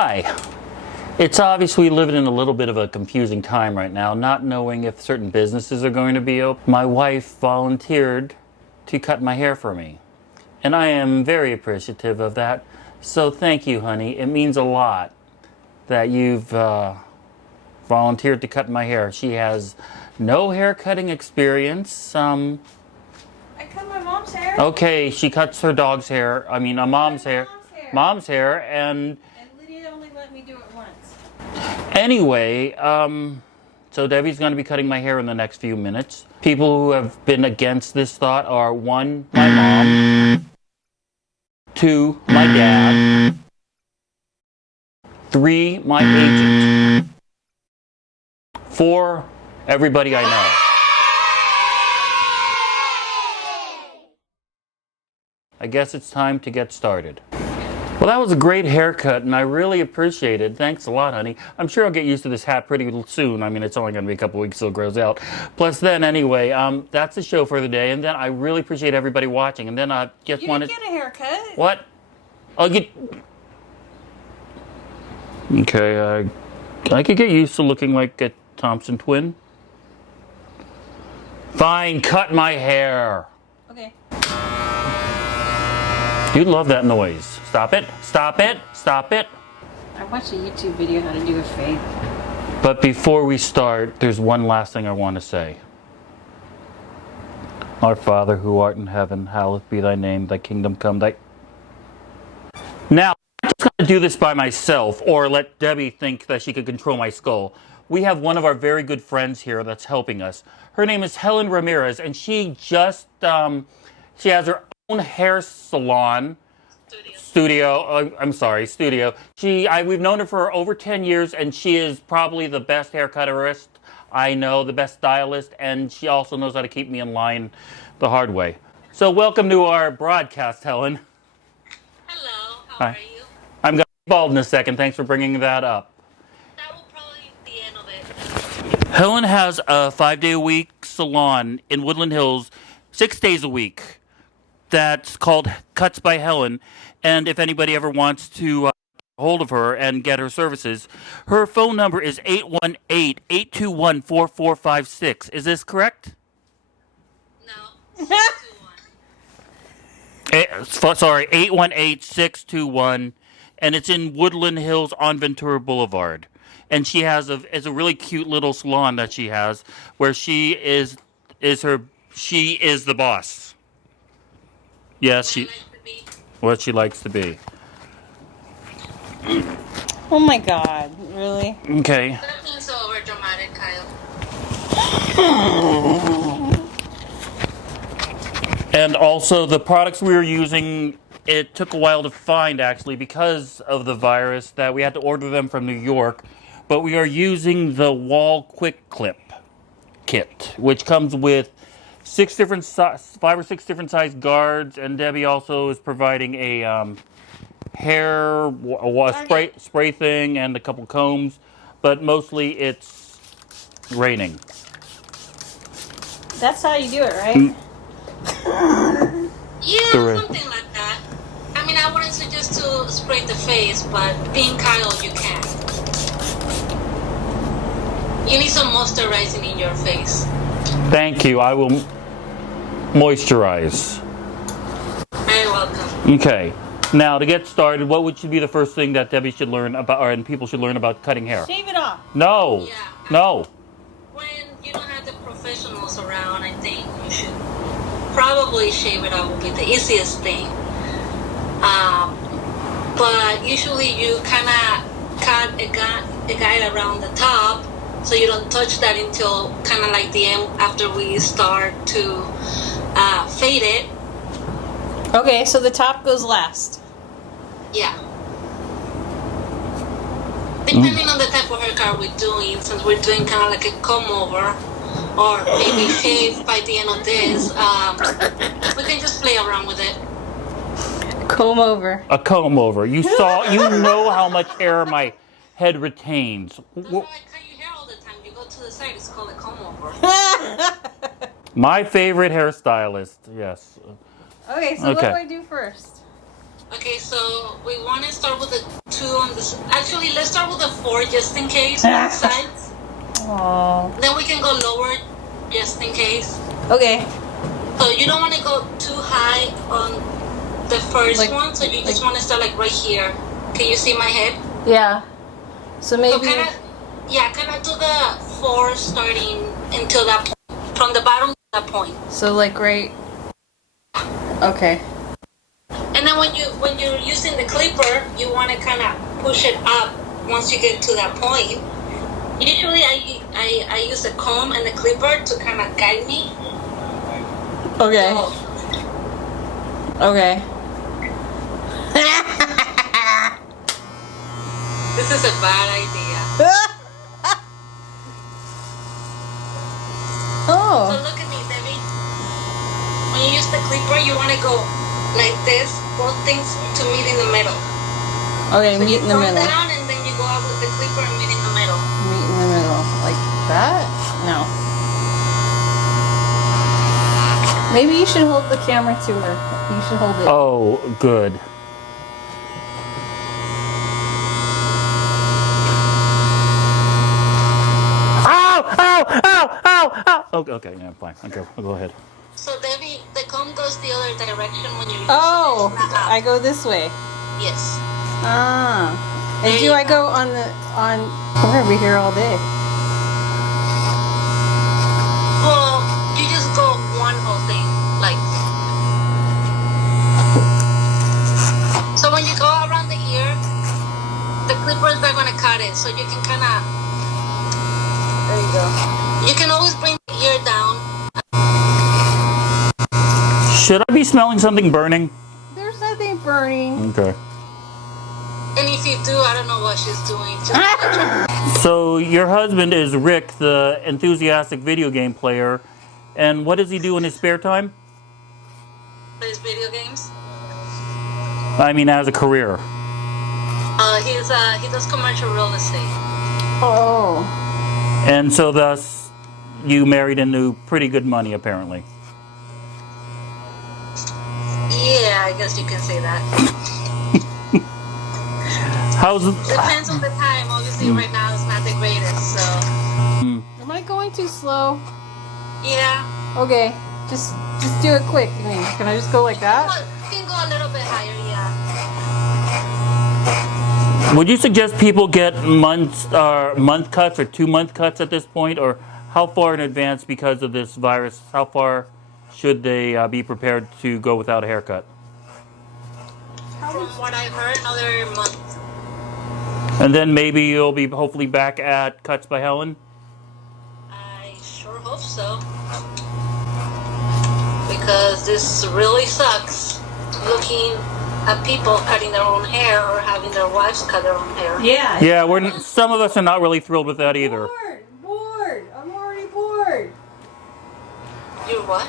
Hi. It's obviously living in a little bit of a confusing time right now, not knowing if certain businesses are going to be open. My wife volunteered to cut my hair for me, and I am very appreciative of that. So thank you, honey. It means a lot that you've volunteered to cut my hair. She has no hair cutting experience. I cut my mom's hair. Okay, she cuts her dog's hair. I mean, mom's hair. Mom's hair, and Lydia only let me do it once. anyway, so Debbie's going to be cutting my hair in the next few minutes. People who have been against this thought are 1, my mom, 2, my dad, 3, my agent, 4, everybody I know. I guess it's time to get started. Well, that was a great haircut, and I really appreciate it. Thanks a lot, honey. I'm sure I'll get used to this hat pretty soon. I mean, it's only going to be a couple weeks till it grows out. Plus, then, anyway, that's the show for the day. And then I really appreciate everybody watching. And then I just wanted... You didn't get a haircut. What? I'll get... Okay, I could get used to looking like a Thompson twin. Fine, cut my hair. Okay. You'd love that noise. Stop it, stop it, stop it. I watched a YouTube video how to do a fade. But before we start, there's one last thing I want to say. Our Father who art in heaven, hallowed be thy name, thy kingdom come, thy... Now, I'm just going to do this by myself, or let Debbie think that she could control my skull. We have one of our very good friends here that's helping us. Her name is Hellen Ramirez, and she just, she has her own hair salon. Studio. We've known her for over 10 years, and she is probably the best haircutterist I know, the best stylist, and she also knows how to keep me in line the hard way. So welcome to our broadcast, Helen. Hello, how are you? I'm going to be bald in a second. Thanks for bringing that up. That will probably be the end of it. Helen has a 5-day-a-week salon in Woodland Hills, 6 days a week. That's called Cuts by Helen, and if anybody ever wants to get a hold of her and get her services, her phone number is 818-821-4456. Is this correct? No, 621. Sorry, 818-621, and it's in Woodland Hills on Ventura Boulevard. And she has a really cute little salon that she has, where she is the boss. Yes, what she likes to be. Oh my God! Really? Okay. Nothing so over dramatic, Kyle. And also the products we were using, it took a while to find actually because of the virus that we had to order them from New York. But we are using the Wall Quick Clip kit, which comes with 5 or 6 different size guards, and Debbie also is providing a hair spray thing and a couple combs, but mostly it's raining. That's how you do it, right? Yeah, something like that. I mean, I wouldn't suggest to spray the face, but being Kyle, you can. You need some moisturizing in your face. Thank you. I will moisturize. Very welcome. Okay. Now, to get started, what should be the first thing that Debbie should learn about, and people should learn about cutting hair? Shave it off. No. Yeah. No. When you don't have the professionals around, I think you should probably shave it off would be the easiest thing. But usually you kind of cut a guide around the top, so you don't touch that until kind of like the end after we start to fade it. Okay, so the top goes last. Yeah. Depending on the type of haircut we're doing, since we're doing kind of like a comb over, or maybe shave by the end of this, we can just play around with it. Comb over. A comb over. You know how much hair my head retains. That's how I cut your hair all the time. You go to the side, it's called a comb over. My favorite hairstylist, yes. Okay, so what do I do first? Okay, so we want to start with the 2 on this. Actually, let's start with the 4 just in case on the sides. Oh. Then we can go lower just in case. Okay. So you don't want to go too high on the first one. So you just want to start like right here. Can you see my head? Yeah. So maybe. So kind of do the 4 starting until that point. From the bottom to that point. So like right. Okay. And then when you're using the clipper, you want to kind of push it up once you get to that point. Usually I use a comb and the clipper to kind of guide me. Okay. So, Okay. this is a bad idea. So Oh. look at me, Debbie. When you use the clipper, you want to go like this, both things to meet in the middle. Okay, So meet you in the come middle. down and then you go out with the clipper and meet in the middle. Meet in the middle. Like that? No. Maybe you should hold the camera to her. You should hold it. Oh, good. Ow! Ow! Ow! Ow! Ow! Okay, yeah, fine. Okay, I'll go ahead. So Debbie, the comb goes the other direction when you're using Oh, it. It's not up. I go this way. Yes. Ah. And There do you I go on the on? We're gonna be here all day. Well, you just go one whole thing, like. So when you go around the ear, the clippers are gonna cut it, so you can kind of. There you go. You can always bring the ear down. Should I be smelling something burning? There's nothing burning. Okay. And if you do, I don't know what she's doing. Just So your husband is Rick, the enthusiastic video game player, and what does he do in his spare time? plays video games. I mean, as a career. He does commercial real estate. Oh. And so thus, you married into pretty good money, apparently. Yeah, I guess you can say that. Depends on the time. Obviously, right now it's not the greatest. So. Am I going too slow? Yeah. Okay. Just do it quick. I mean, can I just go like that? Well, you can go a little bit higher. Yeah. Would you suggest people get month cuts or 2-month cuts at this point, or how far in advance because of this virus? How far should they be prepared to go without a haircut? From what I've heard, another month. And then maybe you'll be hopefully back at Cuts by Hellen? I sure hope so. Because this really sucks. Looking at people cutting their own hair or having their wives cut their own hair. Yeah. Yeah, some of us are not really thrilled with that either. Bored. I'm already bored. You're what?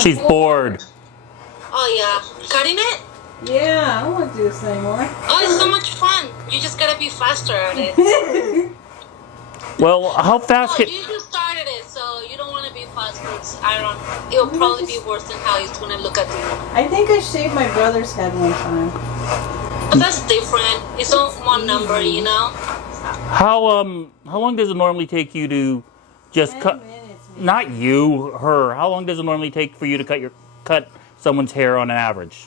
She's bored. Oh yeah, cutting it? Yeah, I don't want to do this anymore. Oh, it's so much fun. You just gotta be faster at it. Well, how fast No, can... you just started it, so you don't want to be fast because it'll probably be worse than how he's gonna look at you. I think I shaved my brother's head one time. But that's different. It's on one number, you know. How long does it normally take you to just 10 cut... minutes, maybe. Not you, her. How long does it normally take for you to cut someone's hair on an average?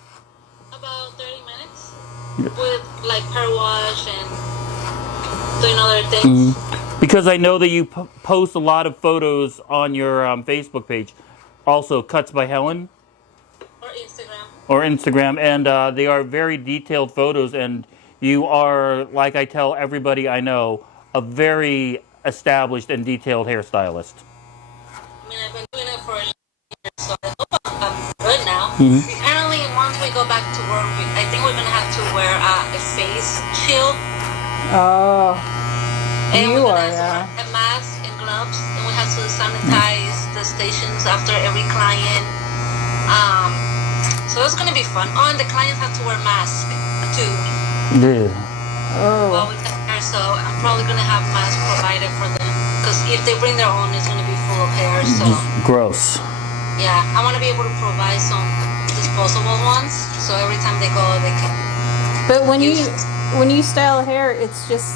About 30 minutes with like hair wash and doing other things. Because I know that you post a lot of photos on your Facebook page. Also, Cuts by Hellen. Or Instagram. And they are very detailed photos. And you are, like I tell everybody I know, a very established and detailed hairstylist. I mean, I've been doing it for a year, so I hope I'm good now. Apparently, once we go back to work, I think we're going to have to wear a face shield. Oh. And You we're are, going to have to wear a mask and gloves. And we have to sanitize the stations after every client. So it's going to be fun. Oh, and the clients have to wear masks too. Yeah. Oh. While we cut hair, so I'm probably going to have masks provided for them. Because if they bring their own, it's going to be full of hair. So Gross. yeah, I want to be able to provide some disposable ones. So every time they go, they can But when use you it. when you style hair, it's just,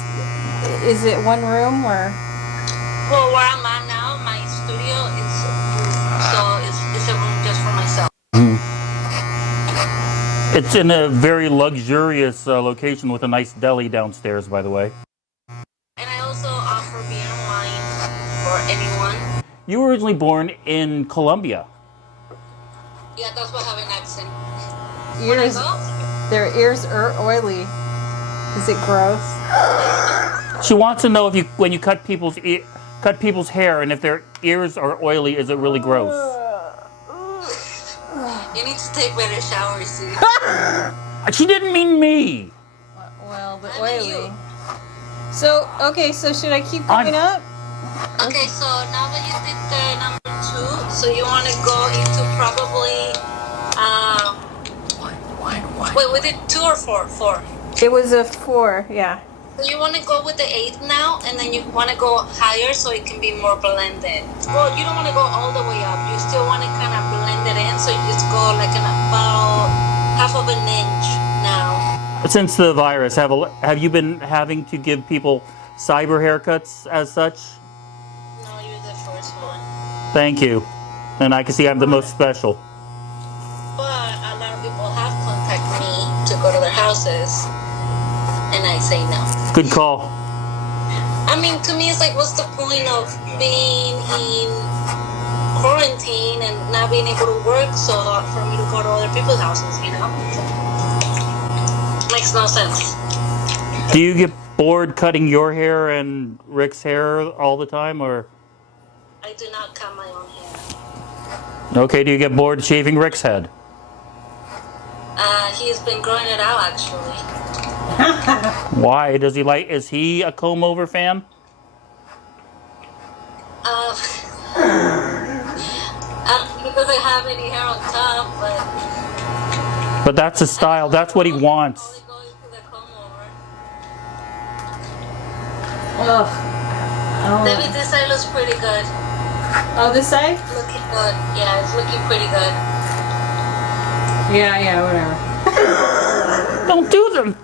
is it one room or? Well, where I'm at now, my studio is it's a room just for myself. It's in a very luxurious location with a nice deli downstairs, by the way. And I also offer beer and wine for anyone. You were originally born in Colombia. Yeah, that's what I have an accent. Ears, their ears are oily. Is it gross? She wants to know if when you cut people's hair, and if their ears are oily, is it really gross? You need to take better showers, dude. She didn't mean me. Well, the I mean oily. you. So, okay, so should I keep going up? Okay, so now that you did the number 2, so you want to go into probably, wait, we did 2 or 4? 4. It was a 4, yeah. So you want to go with the 8 now, and then you want to go higher so it can be more blended. Well, you don't want to go all the way up. You still want to kind of blend it in, so you just go like about half of an inch now. Since the virus, have you been having to give people cyber haircuts as such? No, you're the first one. Thank you. And I can see I'm the most special. But a lot of people have contacted me to go to their houses, and I say no. Good call. I mean, to me, it's like, what's the point of being in quarantine and not being able to work so hard for me to go to other people's houses, you know? Makes no sense. Do you get bored cutting your hair and Rick's hair all the time, or? I do not cut my own hair. Okay, do you get bored shaving Rick's head? He's been growing it out, actually. Why? Is he a comb-over fan? He doesn't have any hair on top, But that's his style. That's what he wants. only goes to the comb over. Ugh. Oh. Maybe this side looks pretty good. Oh, this side? Looking good. Yeah, it's looking pretty good. Yeah, whatever. Don't do them.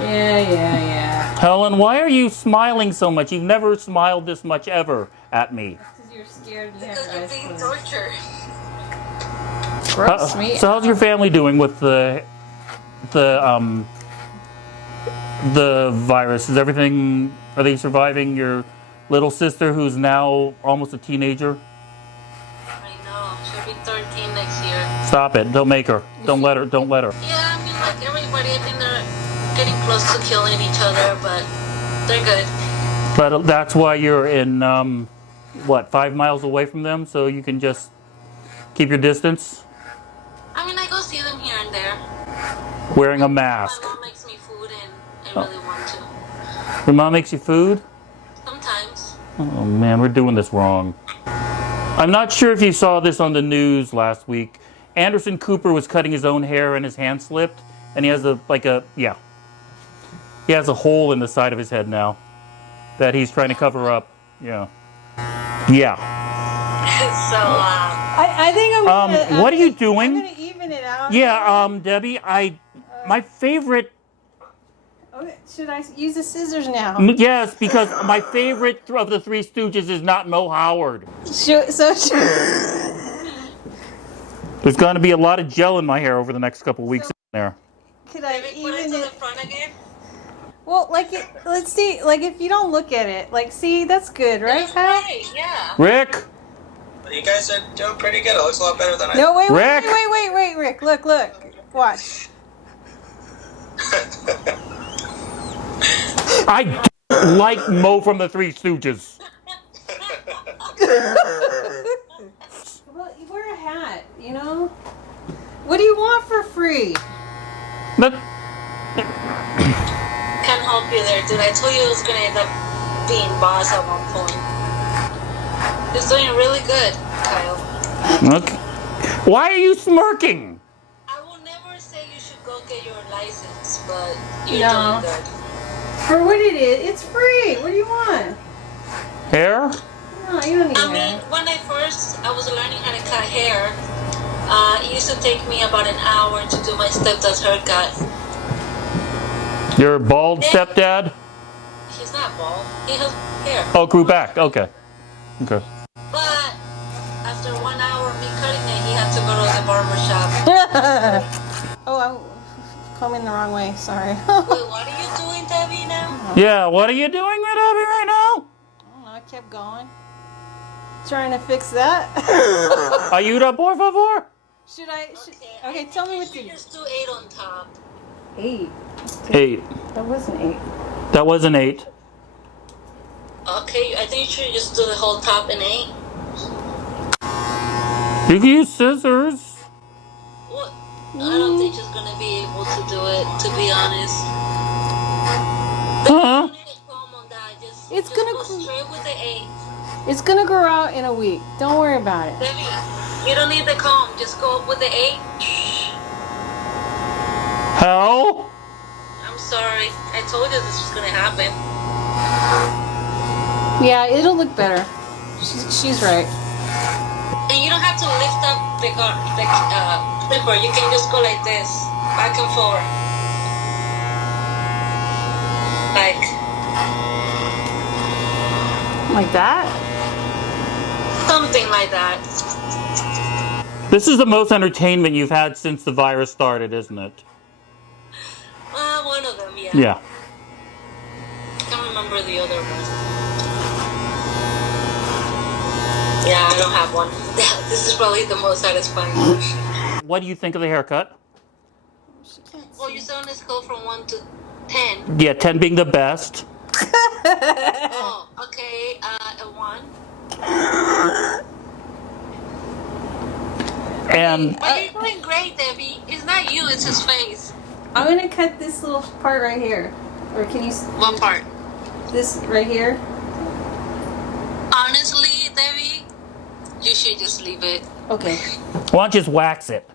Yeah. Helen, why are you smiling so much? You've never smiled this much ever at me. Because you're scared and you Because have you're eyes being closed. tortured. Gross me. So how's your family doing with the virus? Are they surviving? Your little sister, who's now almost a teenager? I know. She'll be 13 next year. Stop it. Don't make her. Don't let her. Yeah, I mean, like everybody, I think they're getting close to killing each other, but they're good. But that's why you're in, 5 miles away from them, so you can just keep your distance? I mean, I go see them here and there. Wearing a mask. My mom makes me food, and I really want to. Your mom makes you food? Sometimes. Oh man, we're doing this wrong. I'm not sure if you saw this on the news last week. Anderson Cooper was cutting his own hair and his hand slipped, and he has he has a hole in the side of his head now that he's trying to cover up. Yeah. So, I think I'm gonna... what are you doing? I'm going to even it out. Yeah, Debbie, my favorite... Okay, should I use the scissors now? Yes, because my favorite of the Three Stooges is not Mo Howard. There's going to be a lot of gel in my hair over the next couple of weeks there. Could I maybe put it even to the it? front again. Well, let's see. Like, if you don't look at it, see, that's good, right, That's Kyle? right, yeah. Rick? You guys are doing pretty good. It looks a lot better than I No, wait, Rick? Rick. Look. Watch. I don't like Mo from the Three Stooges. Well, you wear a hat, you know? What do you want for free? But, Can't help you there, dude. I told you it was gonna end up being boss at one point. He's doing really good, Kyle. okay. Why are you smirking? I will never say you should go get your license, but you're No. doing good. For what it is, it's free. What do you want? Hair? No, you don't need I mean, that. when I was learning how to cut hair, It used to take me about an hour to do my stepdad's haircut. Your bald stepdad? He's not bald. He has hair. Oh, grew back. Okay. Okay. But after 1 hour of me cutting it, he had to go to the barber shop. Oh, I'm combing the wrong way. Sorry. Wait, what are you doing, Debbie, now? Yeah, what are you doing with Abby right now? I don't know. I kept going. Trying to fix that. Ayuda, por favor. Should I? Okay, tell me what to do. Just do 8 on top. 8. 8. That wasn't 8. That was an 8. Okay, I think you should just do the whole top in 8. You can use scissors. What? I don't think she's gonna be able to do it, to be honest. Huh? Don't need a comb on that. Just It's go gonna. straight with the 8. It's gonna grow out in a week. Don't worry about it. Debbie, you don't need the comb. Just go up with the 8. How? I'm sorry. I told you this was gonna happen. Yeah, it'll look better. She's right. And you don't have to lift up the clipper. You can just go like this, back and forth. Like that? Something like that. This is the most entertainment you've had since the virus started, isn't it? One of them, yeah. Yeah. I can't remember the other one. Yeah, I don't have one. This is probably the most satisfying one. What do you think of the haircut? Well, you said on a scale from 1 to 10. Yeah, 10 being the best. Oh, okay. A 1. And But you're doing great, Debbie. It's not you, it's his face. I'm gonna cut this little part right here. Or can you? What part? This right here. Honestly, Debbie, you should just leave it. Okay. why don't you just wax it?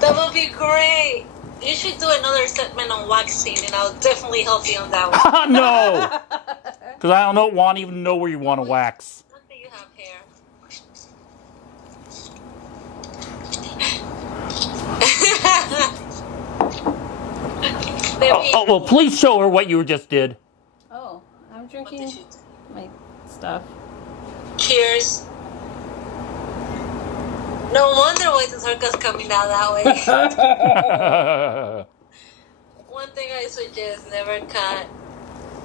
That would be great. You should do another segment on waxing, and I'll definitely help you on that one. No! Because I don't want to even know where you want to wax. Not that you have hair. Oh, well, please show her what you just did. Oh, I'm What drinking did you do? my stuff. Cheers. No wonder why the circus coming out that way. One thing I suggest, never cut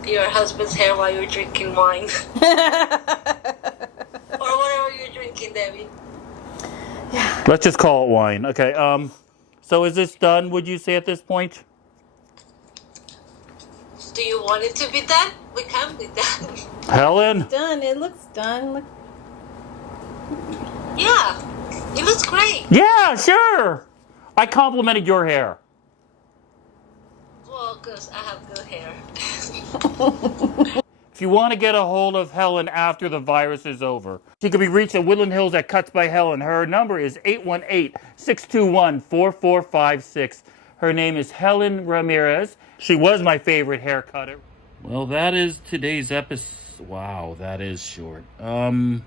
your husband's hair while you're drinking wine. Or whatever you're drinking, Debbie. Let's just call it wine. Okay, so is this done, would you say, at this point? Do you want it to be done? We can be done. Helen? Done. It looks done. Look. Yeah. It looks great. Yeah, sure. I complimented your hair. Well, because I have good hair. If you want to get a hold of Helen after the virus is over, she can be reached at Woodland Hills at Cuts by Helen. Her number is 818-621-4456. Her name is Hellen Ramirez. She was my favorite hair cutter. Well, that is today's episode. Wow, that is short. I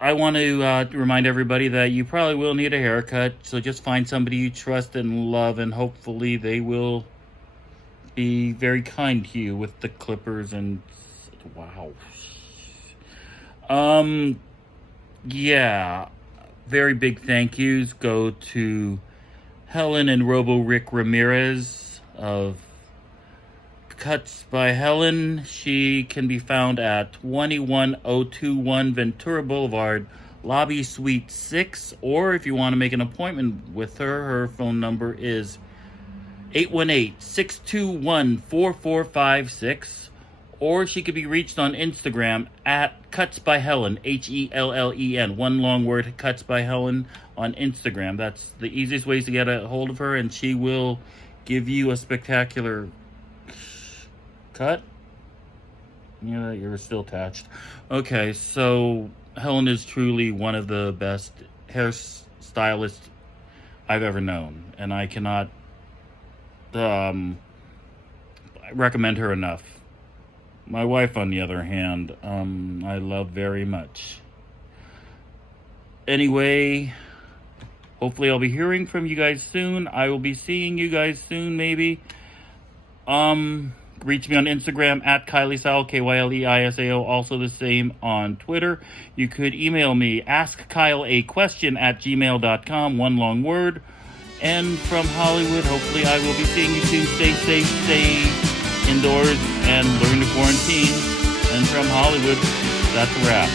want to remind everybody that you probably will need a haircut, so just find somebody you trust and love, and hopefully they will be very kind to you with the clippers and wow. Yeah, very big thank yous go to Helen and Robo Rick Ramirez of Cuts by Helen. She can be found at 21021 Ventura Boulevard, Lobby Suite 6, or if you want to make an appointment with her, her phone number is 818-621-4456, or she could be reached on Instagram at Cuts by Helen, Hellen, one long word, Cuts by Helen on Instagram. That's the easiest ways to get a hold of her, and she will give you a spectacular cut. Yeah, you're still attached. Okay, so Helen is truly one of the best hairstylists I've ever known, and I cannot recommend her enough. My wife, on the other hand, I love very much. Anyway, hopefully I'll be hearing from you guys soon. I will be seeing you guys soon, maybe. Reach me on Instagram at KylieIsao, KYLEISAO, also the same on Twitter. You could email me, askkyleaquestion@gmail.com, one long word. And from Hollywood, hopefully I will be seeing you soon. Stay safe, stay indoors, and learn to quarantine. And from Hollywood, that's a wrap.